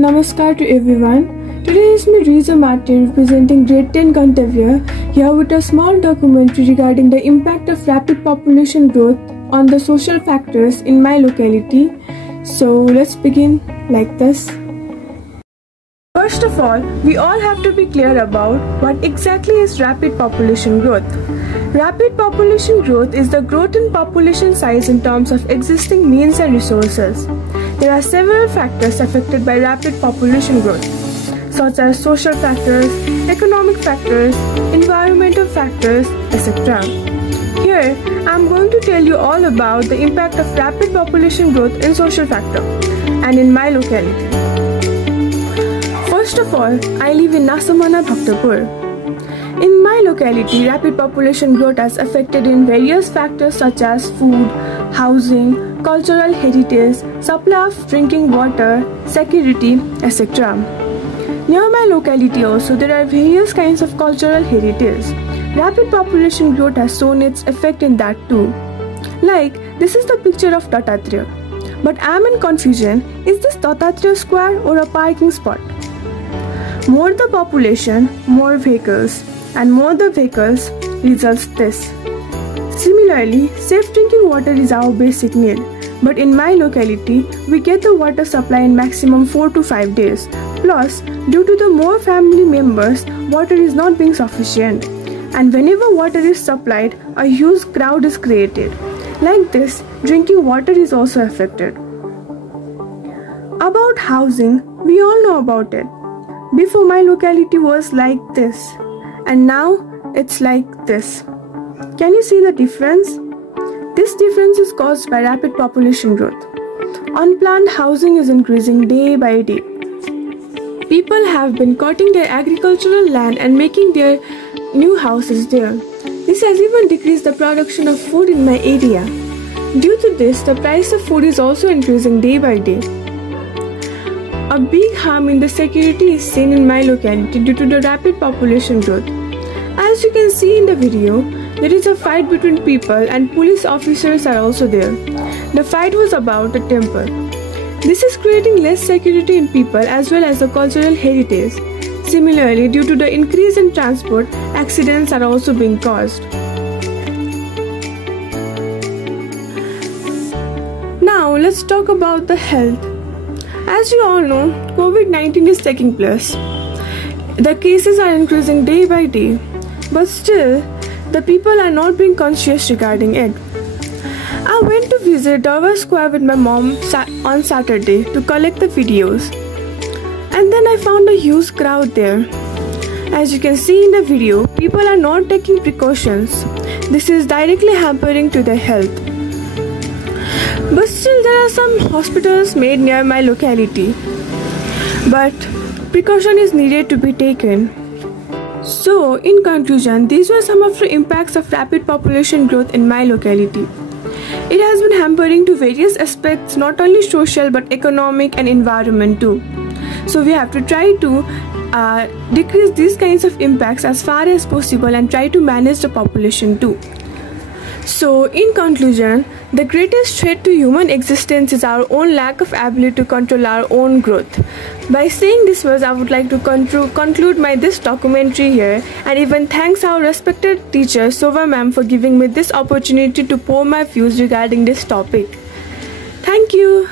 and namaskar to everyone. Today is me Riza Martin representing grade 10 Gantavya here with a small documentary regarding the impact of rapid population growth on the social factors in my locality. So let's begin like this. First of all, we all have to be clear about what exactly is rapid population growth. Rapid population growth is the growth in population size in terms of existing means and resources. There are several factors affected by rapid population growth, such as social factors, economic factors, environmental factors, etc. Here, I am going to tell you all about the impact of rapid population growth in social factor and in my locality. First of all, I live in Nasamana, Bhaktapur. In my locality, rapid population growth has affected in various factors such as food, housing, cultural heritage, supply of drinking water, security, etc. Near my locality also, there are various kinds of cultural heritage. Rapid population growth has shown its effect in that too. Like, this is the picture of Dattatreya. But I am in confusion, is this Dattatreya square or a parking spot? More the population, more vehicles, and more the vehicles results this. Similarly, safe drinking water is our basic need, but in my locality, we get the water supply in maximum 4 to 5 days. Plus, due to the more family members, water is not being sufficient. And whenever water is supplied, a huge crowd is created. Like this, drinking water is also affected. About housing, we all know about it. Before, my locality was like this, and now it's like this. Can you see the difference? This difference is caused by rapid population growth. Unplanned housing is increasing day by day. People have been cutting their agricultural land and making their new houses there. This has even decreased the production of food in my area. Due to this, the price of food is also increasing day by day. A big harm in the security is seen in my locality due to the rapid population growth. As you can see in the video, there is a fight between people and police officers are also there. The fight was about a temple. This is creating less security in people as well as the cultural heritage. Similarly, due to the increase in transport, accidents are also being caused. Now let's talk about the health. As you all know, COVID-19 is taking place. The cases are increasing day by day, but still, the people are not being conscious regarding it. I went to visit Darbar Square with my mom on Saturday to collect the videos. And then I found a huge crowd there. As you can see in the video, people are not taking precautions. This is directly hampering to their health. But still, there are some hospitals made near my locality. But precaution is needed to be taken. So, in conclusion, these were some of the impacts of rapid population growth in my locality. It has been hampering to various aspects, not only social but economic and environment too. So we have to try to decrease these kinds of impacts as far as possible and try to manage the population too. So in conclusion, the greatest threat to human existence is our own lack of ability to control our own growth. By saying this words, I would like to conclude this documentary here, and even thanks our respected teacher Sova ma'am for giving me this opportunity to pour my views regarding this topic. Thank you.